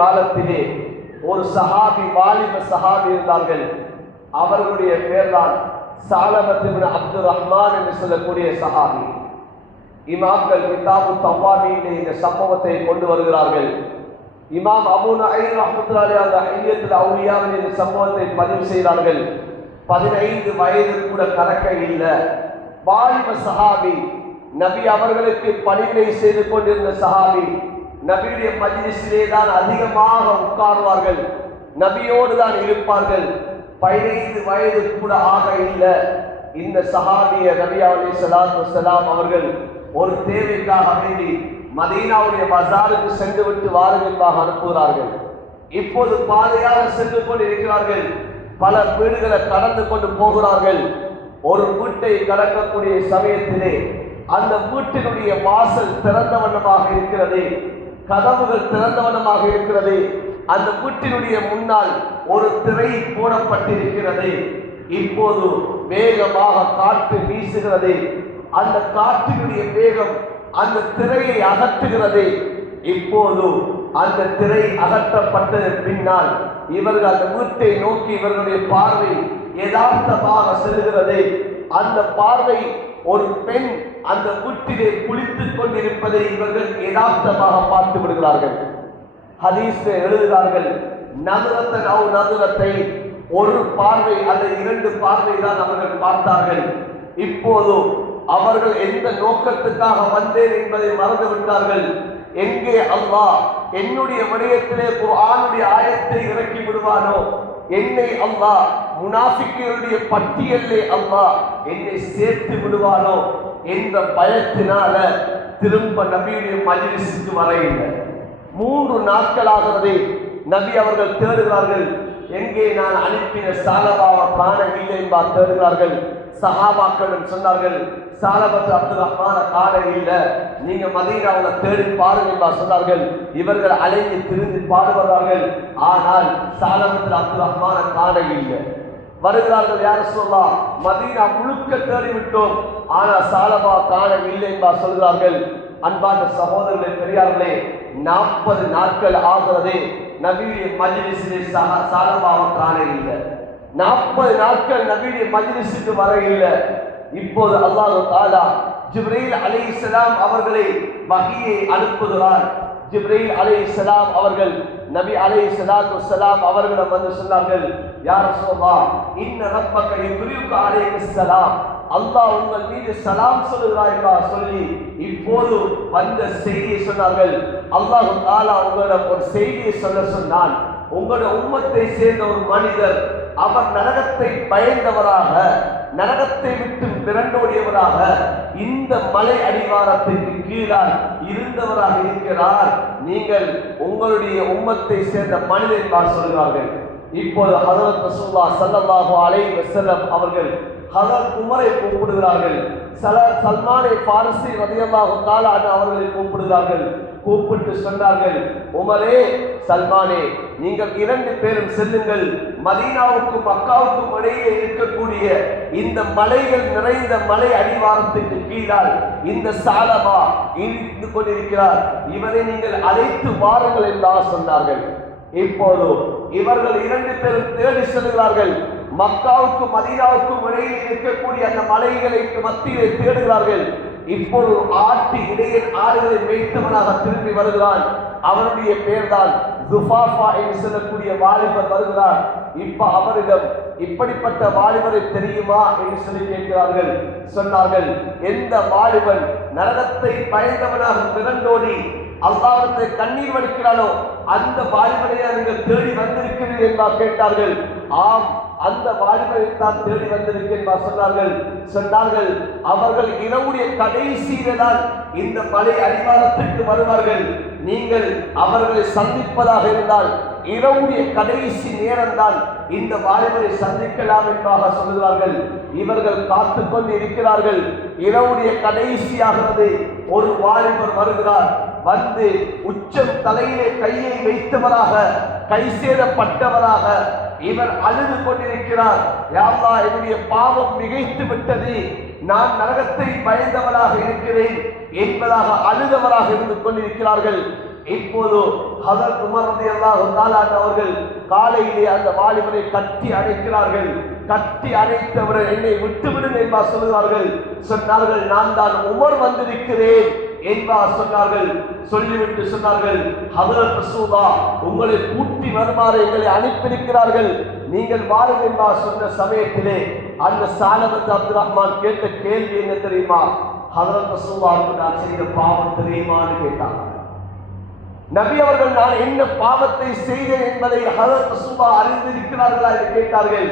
காலத்திலே ஒரு சஹாபி, வாலிப சஹாபி இருந்தார்கள். அவர்களுடைய பேர்தான் சாலமத் இப்னு அப்துர் ரஹ்மான் என்று சொல்லக்கூடிய சஹாபி. இமாம்கள் கிதாபு தவ்வாபியிலே இந்த சம்பவத்தை கொண்டு வருகிறார்கள். இமாம் அபூ நுஐம் ரஹ்மத்துல்லாஹி அலைஹி ஹில்யத்துல் அவுலியாவில் இந்த சம்பவத்தை பதிவு செய்கிறார்கள். 15 வயது கூட கடக்க இல்லை. வாலிப சஹாபி, நபி அவர்களுக்கு பணிவிடை செய்து கொண்டிருந்த சஹாபி. நபியுடைய மஜ்லிஸிலே தான் அதிகமாக உட்கார்வார்கள், நபியோடு தான் இருப்பார்கள். 15 வயது கூட ஆக இல்லை. இந்த சஹாபிய நபி அலைஹிஸ்ஸலாத்து வஸ்ஸலாம் அவர்கள் ஒரு தேவைக்காக வேண்டி மதீனாவுடைய பஜாருக்கு சென்று விட்டு வாருங்கள் அனுப்புகிறார்கள். இப்போது பாதையாக சென்று கொண்டு இருக்கிறார்கள். பல வீடுகளை கடந்து கொண்டு போகிறார்கள். ஒரு வீட்டை கடக்கக்கூடிய சமயத்திலே அந்த வீட்டினுடைய வாசல் திறந்த வண்ணமாக இருக்கிறது, கதவுகள் திறந்த வண்ணமாக இருக்கிறது. அந்த வீட்டினுடைய முன்னால் ஒரு திரை போடப்பட்டிருக்கிறது. இப்போது வேகமாக காற்று வீசுகிறது. அந்த காற்றினுடைய வேகம் அந்த திரையை அகற்றுகிறது. இப்போது அந்த திரை அகற்றப்பட்டது பின்னால் இவர்கள் அந்த வீட்டை நோக்கி இவர்களுடைய பார்வை யதார்த்தமாக செல்கிறது. அந்த பார்வை ஒரு பெண் அந்த வீட்டிலே குளித்துக் கொண்டிருப்பதை இவர்கள் யதார்த்தமாக பார்த்து விடுகிறார்கள். ஹதீஸில் எழுதுகிறார்கள், நதுரத்தன் அவ் நதுரத்தை, ஒரு பார்வை அல்லது 2 பார்வை தான் அவர்கள் பார்த்தார்கள். இப்போது அவர்கள் எந்த நோக்கத்துக்காக வந்தேன் என்பதை மறந்து விட்டார்கள். எங்கே அல்லாஹ் என்னுடைய விடயத்திலே குர்ஆனுடைய ஆயத்தை இறக்கி விடுவானோ, என்னை அல்லாஹ் முனாஃபிக்குகளுடைய பட்டியலிலே அல்லாஹ் என்னை சேர்த்து விடுவானோ என்ற பயத்தினால திரும்ப நபியுடைய மஜ்லிஸுக்கு வர இல்லை. 3 நாட்களாகிறது. நபி அவர்கள் தேடுகிறார்கள். எங்கே நான் அனுப்பின சாலபாவை காணவில்லை என்பார் தேடுகிறார்கள். சஹாபாக்களிடம் சொன்னார்கள், சாலமத் அப்துர் ரஹ்மான காண இல்லை, நீங்க மதீனாவுல தேடி பாருங்க என்பார் சொன்னார்கள். இவர்கள் அலைந்து திரிந்து பாடுகிறார்கள். ஆனால் சாலமத் அப்துர் ரஹ்மான காண இல்லை. வருகிறார்கள், யார் சொல்லலாம், மதீனா முழுக்க தேடிவிட்டோம், ஆனால் சாலபா காணவில்லை என்பார் சொல்கிறார்கள். அன்பான சகோதரர்களே, பெரியார்களே, 40 நாட்கள் ஆகிறது. நபியுடைய மஜ்லிஸிலே சாலபாவை காண இல்லை. 40 நாட்கள் நபியுடைய மஜ்லிஸுக்கு வர இல்லை. இப்போது அல்லாஹ் தஆலா ஜிப்ரீல் அலைஹிஸ்ஸலாம் அவர்களை வஹீயை அனுப்புகிறார். ஜிப்ரீல் அலைஹிஸ்ஸலாம் அவர்கள் நபி அலைஹிஸ்ஸலாத்து வஸ்ஸலாம் அவர்களிடம் வந்து சொன்னார்கள், யா ரசூலல்லாஹ், இன்ன ரப்பக யுக்ரியுக அலைஹிஸ்ஸலாம், அல்லாஹ் உங்கள் மீது சலாம் சொல்கிறார் என்று சொல்லி இப்போது வந்த செய்தியை சொன்னார்கள். அல்லாஹ் தஆலா உங்களிடம் ஒரு செய்தியை சொல்ல சொன்னான். உங்களுடைய உம்மத்தை சேர்ந்த ஒரு மனிதர், அவர் நரகத்தை பயந்தவராக, நரகத்தை விட்டு விரண்டோடியவராக, இந்த மலை அடிவாரத்திற்கு கீழால் இருந்தவராக இருக்கிறார். நீங்கள் உங்களுடைய உம்மத்தை சேர்ந்த மனிதர் என்று சொல்கிறார்கள். இப்போது ஹஜ்ரத் ரசூலுல்லாஹ் ஸல்லல்லாஹு அலைஹி வஸல்லம் அவர்கள் ஹஜ்ரத் உமரை கூப்பிடுகிறார்கள். சல்மானை ஃபாரிசி ரலியல்லாஹு தஆலா அன்ஹு அவர்களை கூப்பிடுகிறார்கள். கூப்பிட்டு சொன்னார்கள், உமரே, சல்மானே, நீங்கள் 2 பேரும் செல்லுங்கள். மதீனாவுக்கும் மக்காவுக்கும் இடையே இருக்கக்கூடிய இந்த மலைகள் நிறைந்த மலை அடிவாரத்துக்கு கீழால் இந்த சாலபா இருந்து கொண்டிருக்கிறார், இவரை நீங்கள் அழைத்து வாருங்கள் என்று சொன்னார்கள். இப்போது இவர்கள் 2 பேரும் தேடி செல்கிறார்கள். மக்காவுக்கும் மதீனாவுக்கும் இடையே இருக்கக்கூடிய அந்த மலைகளை மத்தியிலே தேடுகிறார்கள். இப்போது ஆட்டி இடையில் ஆறுகளை வைத்தவனாக திரும்பி வருகிறான். அவனுடைய பேர்தான் ஜுஃபாஃபா என்று சொல்லக்கூடிய வாலிபர் வருகிறார். இப்ப அவரிடம் இப்படிப்பட்ட வாலிபரை தெரியுமா என்று சொல்லி கேட்கிறார்கள். சொன்னார்கள், எந்த வாலிபன் நரகத்தை பயந்தவனாக விரண்டோடி அல்லாஹ்விடத்தை கண்ணீர் வடிக்கிறானோ அந்த வாலிபனை நீங்கள் தேடி வந்திருக்கிறீர்கள் என்பார் கேட்டார்கள். ஆம், அந்த வாலிபரை தான் தேடி வந்திருக்கிறேன் சொன்னார்கள். சொன்னார்கள், அவர்கள் இரவுடைய கடைசியில தான் இந்த மலை அடிவாரத்திற்கு வருவார்கள். நீங்கள் அவர்களை சந்திப்பதாக இருந்தால் இரவுடைய கடைசி நேரம் தான் இந்த வாலிபரை சந்திக்கலாம் என்பதாக சொல்கிறார்கள். இவர்கள் காத்து கொண்டு இருக்கிறார்கள். இரவுடைய கடைசியாகிறது. ஒரு வாலிபர் வருகிறார். வந்து உச்சம் தலையிலே கையை வைத்தவராக, கை சேதப்பட்டவராக இவர் அழுது கொண்டிருக்கிறார். யா அல்லாஹ், என்னுடைய பாவம் மிகைத்து விட்டது, நான் நரகத்தை பயந்தவராக இருக்கிறேன் என்பதாக அழுதவராக இருந்து கொண்டிருக்கிறார்கள். இப்போது ஹஜ்ரத் உமர் ரலியல்லாஹு தஆலா அவர்கள் காலையிலே அந்த வாலிபரை கட்டி அணைக்கிறார்கள். கட்டி அணைத்தவரை என்னை விட்டுவிடுங்க என்பா சொல்லுவார்கள். சொன்னார்கள், நான் தான் உமர் வந்திருக்கிறேன் என்பா சொன்னார்கள். சொல்லிவிட்டு சொன்னார்கள், ஹஜ்ரத் ரசூலுல்லாஹ் உங்களை கூட்டி வருமாறு எங்களை அனுப்பியிருக்கிறார்கள், நீங்கள் வாருங்கள் என்பா சொன்ன சமயத்திலே அந்த சாலமத் அப்துல் ரஹ்மான் கேட்ட கேள்வி என்ன தெரியுமா? ஹஜ்ரத் ரசூலுல்லாஹ்வுக்கு நான் செய்த பாவம் தெரியுமான்னு கேட்டாங்க. நபி அவர்கள் நான் என்ன பாவத்தை செய்தேன் என்பதை ஹஜ்ரத் ரசூலுல்லாஹ் அறிந்திருக்கிறார்களா என்று கேட்டார்கள்.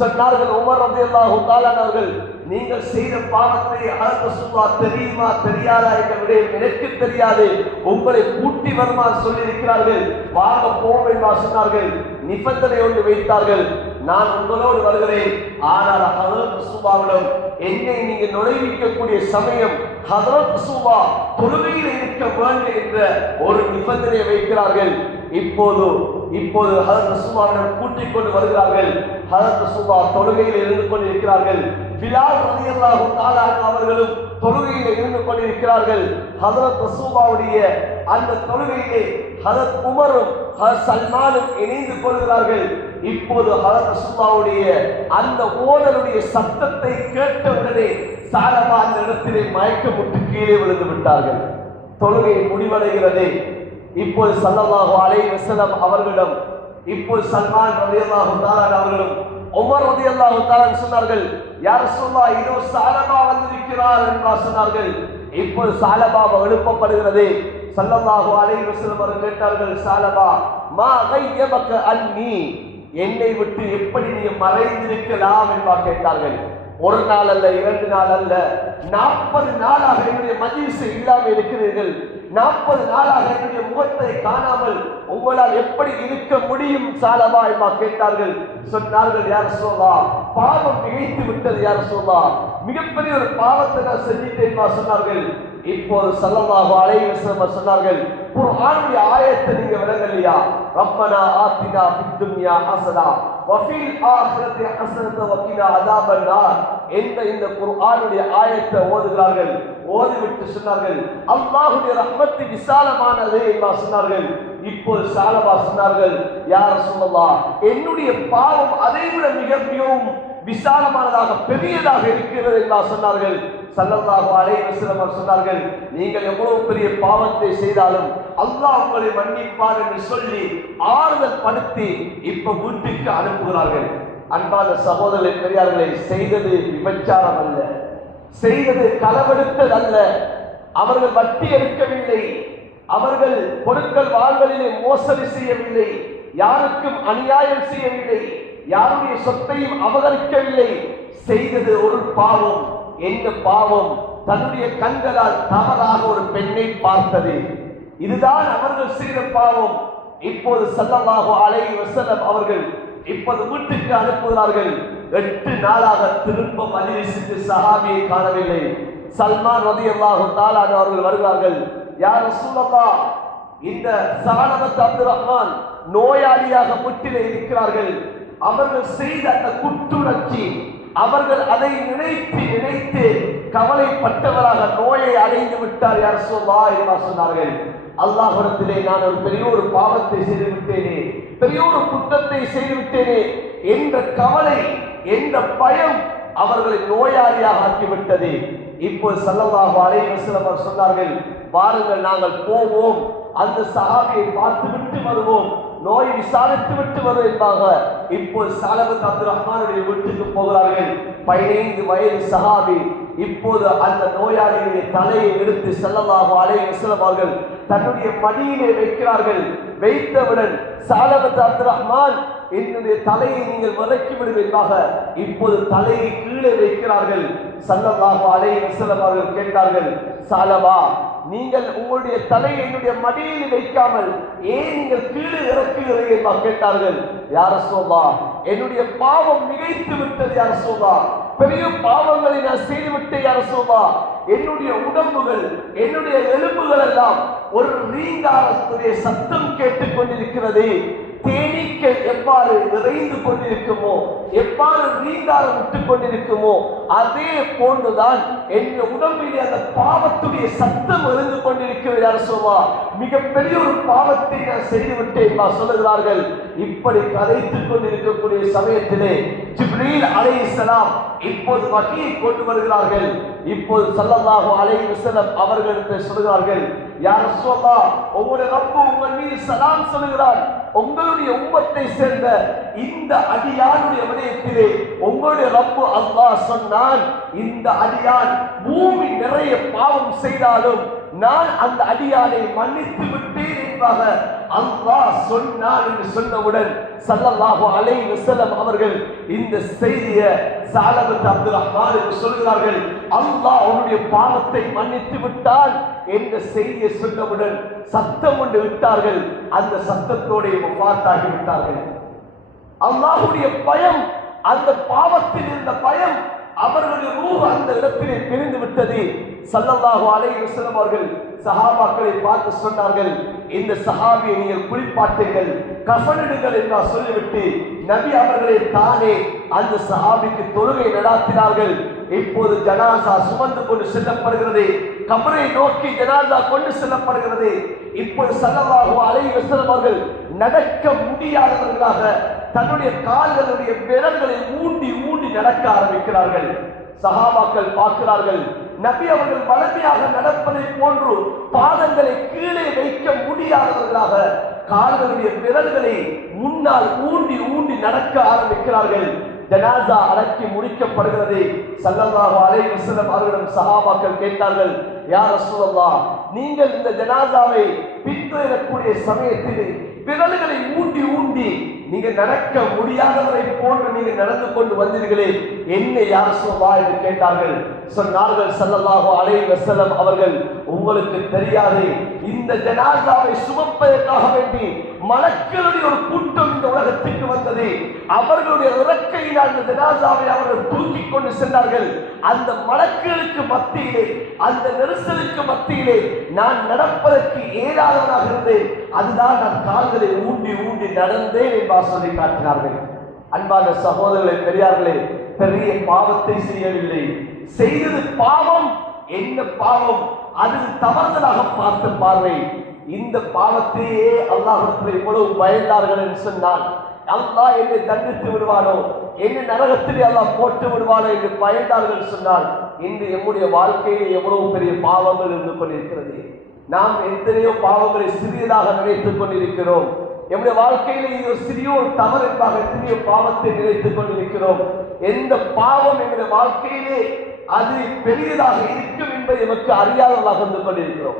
சொன்னார்கள், உமர் ரலியல்லாஹு தஆலா அவர்கள் நீங்கள் செய்த பாவத்தை ஹஜ்ரத் ரசூலுல்லாஹ் தெரியுமா தெரியாதா என்ற விடயம் எனக்கு தெரியாது, உங்களை கூட்டி வருமாறு சொல்லி இருக்கிறார்கள், வாங்க போவோம் என்று சொன்னார்கள். நிபந்தனை ஒன்று வைத்தார்கள், நான் உங்களோடு வருகிறேன், ஆனால் ஹஜ்ரத் ரசூலுல்லாஹ்விடம் என்னை நீங்க நுழைவிக்கக்கூடிய சமயம் ஹஜ்ரத் ரசூலுல்லாஹ் தொழுகையில் இருக்க வேண்டும் என்ற ஒரு நிபந்தனை வைக்கிறார்கள். இப்போது ஹஜ்ரத் ரசூலுல்லாஹ்விடம் கூட்டிக் கொண்டு வருகிறார்கள். ஹஜ்ரத் ரசூலுல்லாஹ் தொழுகையில் இருந்து கொண்டிருக்கிறார்கள். பிலால் ரலியல்லாஹு தஆலா அவர்களும் தொழுகையில் இருந்து கொண்டிருக்கிறார்கள். ஹஜ்ரத் ரசூலுல்லாஹ்வுடைய அந்த தொழுகையிலே ஹஜ்ரத் உமரும் ஹஜ்ரத் சல்மானும் இணைந்து கொள்கிறார்கள். இப்போது ஹஜ்ரத் ரசூலுல்லாஹ்வுடைய அந்த ஓதலுடைய சத்தத்தை கேட்டவுடனே சாலமா அந்த இடத்திலே மயக்கமுற்று கீழே விழுந்து விட்டார்கள். தொழுகை முடிவடைகிறது. இப்போது ஸல்லல்லாஹு அலைஹி வஸல்லம் அவர்களிடம் இப்போது சல்மான் ரலியல்லாஹு தஆலா அவர்களும் உமர் ரலியல்லாஹு தஆலா சொன்னார்கள், யா ரசூலுல்லாஹ் இதோ சாலமா வந்திருக்கிறார் என்று சொன்னார்கள். இப்போது சாலமா எழுப்பப்படுகிறது. ஸல்லல்லாஹு அலைஹி வஸல்லம் அவர்கள் கேட்டார்கள், சாலமா மா கையபக அன்னி, என்னை விட்டு எப்படி நீ மறைந்திருக்கலாம் என்று கேட்டார்கள். ஒரு நாள் அல்ல, 2 நாள் அல்ல, 40 நாளாக என்னுடைய மஜ்லிஸை இல்லாமல் இருக்கிறீர்கள், 40 நாளாக என்னுடைய முகத்தை காணாமல் உங்களால் எப்படி இருக்க முடியும் சாலமா என்பா கேட்டார்கள். சொன்னார்கள், யா ரசூலுல்லாஹ் பாவம் மிகைத்து விட்டது யா ரசூலுல்லாஹ், மிகப்பெரிய ஒரு பாவத்தை நான் செஞ்சிட்டேன் சொன்னார்கள். இப்போது ஸல்லல்லாஹு அலைஹி வஸல்லம் சொன்னார்கள், குர்ஆனுடைய ஆயத்தை நீங்க விளங்கலையா? ரப்பனா ஆத்தினா ஃபித் துன்யா ஹஸனா வ ஃபில் ஆখিরাতি ஹஸனத வ கினா அஸாபன் நார் என்ற இந்த குர்ஆனுடைய ஆயத்தை ஓதுகிறார்கள். ஓதிவிட்டு சொன்னார்கள், அல்லாஹ்வுடைய ரஹ்மத் விசாலமானது என்று சொன்னார்கள். இப்போது சாலமா சொன்னார்கள், யா ரசூலுல்லாஹ் என்னுடைய பாவம் அதைவிட மிகவும் விசாலமானதாக பெரியதாக இருக்கிறது என்று சொன்னார்கள். ஸல்லல்லாஹு அலைஹி வஸல்லம் சொன்னார்கள், நீங்கள் எவ்வளவு பெரிய பாவத்தை செய்தாலும் அல்லாஹ் உங்களை மன்னிப்பார் என்று சொல்லி ஆறுதல் படுத்தி இப்ப வீட்டுக்கு அனுப்புகிறார்கள். அன்பான சகோதரர்களே, பெரியார்களே, செய்தது விபச்சாரம் அல்ல, செய்தது களவெடுத்தது அல்ல, அவர்கள் வட்டி எடுக்கவில்லை, அவர்கள் பொருட்கள் வாங்கலிலே மோசடி செய்யவில்லை, யாருக்கும் அநியாயம் செய்யவில்லை, யாருடைய சொத்தையும் அபகரிக்கவில்லை. செய்தது ஒரு பாவம். என்ன பாவம்? தன்னுடைய கண்களால் தவறாக ஒரு பெண்ணை பார்த்தது. இதுதான் அவர்கள் செய்த பாவம். இப்போது ஸல்லல்லாஹு அலைஹி வஸல்லம் அவர்கள் இப்போது வீட்டுக்கு அனுப்புகிறார்கள். 8 நாளாக திரும்ப மஜ்லிஸுக்கு சஹாபியை காணவில்லை. சல்மான் ரலியல்லாஹு தஆலா அவர்கள் வருகிறார்கள். யா ரசூலல்லாஹ், இந்த ஸாலமத் அப்துல் ரஹ்மான் நோயாளியாக வீட்டிலே இருக்கிறார்கள். அவர்கள் செய்த அந்த குற்றுணர்ச்சி, அவர்கள் அதை நினைத்து கவலைப்பட்டவராக நோயை அடைந்து விட்டார் யா ரசூலல்லாஹ் என்று சொன்னார்கள். அல்லாஹ்விடத்திலே நான் ஒரு பெரிய ஒரு பாவத்தை செய்து விட்டேனே, பெரிய ஒரு குற்றத்தை செய்து விட்டேனே என்ற கவலை, என்ற பயம் அவர்களை நோயாளியாக ஆக்கிவிட்டது. இப்போது ஸல்லல்லாஹு அலைஹி வஸல்லம் சொன்னார்கள், வாருங்கள் நாங்கள் போவோம், அந்த சஹாபியை பார்த்து விட்டு வருவோம், நோய் விசாரித்து விட்டு வரும் என்பதாக இப்போது ஸாலமத் அப்துல் ரஹ்மானுடைய வீட்டுக்கு போகிறார்கள். 15 வயது சஹாபி இப்போது அந்த நோயாளியுடைய தலையை எடுத்து ஸல்லல்லாஹு அலைஹி வஸல்லம் அவர்கள் தன்னுடைய மடியிலே வைக்கிறார்கள். வைத்தவுடன் ஸாலமத் அப்துல் ரஹ்மான், என்னுடைய தலையை நீங்கள் விலக்கி விடுவதாக இப்போது தலையை கீழே வைக்கிறார்கள். ஸல்லல்லாஹு அலைஹி வஸல்லம் அவர்கள் கேட்டார்கள், ஸாலமா, நீங்கள் உங்களுடைய தலையை என்னுடைய மடியில் வைக்காமல் ஏன் நீங்கள் கீழே இறக்குகிறீர்கள் என்று கேட்டார்கள். யா ரசூலுல்லாஹ், என்னுடைய பாவம் மிகைத்து விட்டது யா ரசூலுல்லாஹ், பெரிய பாவங்களை நான் செய்துவிட்டேன் யா ரசூலுல்லாஹ், என்னுடைய உடம்புகள், என்னுடைய எலும்புகள் எல்லாம் ஒரு ரீங்காரத்துடைய சத்தம் கேட்டுக் கொண்டிருக்கிறது, தேனீ எண்ணிக்கை எவ்வாறு நிறைந்து கொண்டிருக்குமோ, எவ்வாறு ரீங்காரம் விட்டுக் கொண்டிருக்குமோ, அதே போன்றுதான் என் உடம்பிலே அந்த பாவத்துடைய சத்தம் இருந்து கொண்டிருக்கிறது. யார் சொல்வா, மிகப்பெரிய ஒரு பாவத்தை நான் செய்துவிட்டேன் சொல்லுகிறார்கள். இப்படி கதைத்துக் கொண்டிருக்கக்கூடிய சமயத்திலே ஜிப்ரீல் அலைஹிஸ்ஸலாம் இப்போது வஹீயை கொண்டு வருகிறார்கள். இப்போது ஸல்லல்லாஹு அலைஹி வஸல்லம் அவர்களிடத்தில் சொல்கிறார்கள், யா ரசூலல்லாஹ், உங்களுடைய ரப்பு உங்கள் மீது சலாம் சொல்கிறார். உங்களுடைய உம்மத்தை சேர்ந்த இந்த அடியானுடைய விடயத்திலே உங்களுடைய ரப்பு அல்லாஹ் சொன்னான், இந்த அடியான் பூமி நிறைய பாவம் செய்தாலும் நான் அந்த அடியானை மன்னித்து விட்டேன் என்பதாக அல்லாஹ் சொன்னான் என்று சொன்னவுடன் ஸல்லல்லாஹு அலைஹி வஸல்லம் அவர்கள் இந்த செய்தியை ஸஅலபத் அப்துல் ரஹ்மானுக்கு சொல்கிறார்கள். அல்லாஹ் அவருடைய பாவத்தை மன்னித்து விட்டான் என்ற செய்தியை சொன்னவுடன் சத்தம் கொண்டு விட்டார்கள். அந்த சத்தத்தோடு வஃபாத்தாகி விட்டார்கள். அல்லாஹ்வுடைய பயம், அந்த பாவத்தில் இருந்த பயம் அவர்களுடைய ரூஹ் அந்த இடத்திலே பிரிந்து விட்டது. ஸல்லல்லாஹு அலைஹி வஸல்லம் அவர்கள் சஹாபாக்களை பார்த்து சொன்னார்கள், இந்த சஹாபியை நீங்கள் குளிப்பாட்டுங்கள், கஃனிடுங்கள் என்று சொல்லிவிட்டு நபி அவர்களே தானே அந்த சஹாபிக்கு தொழுகை நடாத்தினார்கள். இப்போது ஜனாசா சுமந்து கொண்டு செல்லப்படுகிறது. கபரை நோக்கி ஜனாசா கொண்டு செல்லப்படுகிறது. இப்போது ஸல்லல்லாஹு அலைஹி வஸல்லம் அவர்கள் நடக்க முடியாதவர்களாக தன்னுடைய கால்களுடைய விரல்களை ஊண்டி ஊண்டி நடக்க ஆரம்பிக்கிறார்கள். சஹாபாக்கள் பார்க்கிறார்கள், நபி அவர்கள் வலிமையாக நடப்பதை போன்று பாதங்களை கீழே வைக்க முடியாதவர்களாக கால்களுடைய விரல்களை முன்னால் ஊண்டி ஊண்டி நடக்க ஆரம்பிக்கிறார்கள். ஜனாசா அடக்கி முடிக்கப்படுகிறது. ஸல்லல்லாஹு அலைஹி வஸல்லம் அவர்களிடம் சஹாபாக்கள் கேட்டார்கள், யா ரசூலல்லாஹ், நீங்கள் இந்த ஜனாசாவை பின்தொடரக்கூடிய சமயத்தில் விரல்களை ஊண்டி ஊண்டி நீங்க நடக்க முடியாதவரை போன்று நீங்க நடந்து கொண்டு வந்தீர்களே, என்ன யா ரசூலல்லாஹ் என்று கேட்டார்கள். சொன்னார்கள் ஸல்லல்லாஹு அலைஹி வஸல்லம் அவர்கள், உங்களுக்கு தெரியாது, இந்த ஜனாசாவை சுமப்பதற்காக வேண்டி மலக்குகளுடைய ஒரு கூட்டம் இந்த உலகத்துக்கு வந்தது. அவர்களுடைய இறக்கையினால் அந்த ஜனாசாவை அவர்கள் தூக்கி கொண்டு சென்றார்கள். அந்த மலக்குகளுக்கு மத்தியிலே, அந்த நெரிசலுக்கு மத்தியிலே நான் நடப்பதற்கு ஏதாதவனாக இருந்தேன். அதுதான் நான் கால்களை ஊண்டி ஊண்டி நடந்தேன் என்பார் சொல்லி காட்டினார்கள். அன்பான சகோதரர்களே, பெரியார்களே, பெரிய பாவத்தை செய்யவில்லை. செய்தது பாவம். என்ன பாவம்? அது தவறுதலாக பார்த்த பார்வை. இந்த பாவத்தையே அல்லாஹ்விடத்தில் இவ்வளவு பயந்தார்கள் என்று சொன்னால், அல்லாஹ் என்னை தண்டித்து விடுவானோ, என்னை நரகத்திலே அல்லாஹ் போட்டு விடுவானோ என்று பயந்தார்கள் சொன்னால், இன்று நம்முடைய வாழ்க்கையிலே எவ்வளவு பெரிய பாவங்கள் இருந்து கொண்டிருக்கிறது. நாம் எத்தனையோ பாவங்களை சிறியதாக நினைத்துக் கொண்டிருக்கிறோம். நம்முடைய வாழ்க்கையிலே இது ஒரு சிறிய ஒரு தவறு என்பதாக எத்தனையோ பாவத்தை நினைத்துக் கொண்டிருக்கிறோம். எந்த பாவம் எங்களுடைய வாழ்க்கையிலே அது பெரியதாக இருக்கும் என்பதை நமக்கு அறியாதவர்களாக வந்து கொண்டிருக்கிறோம்.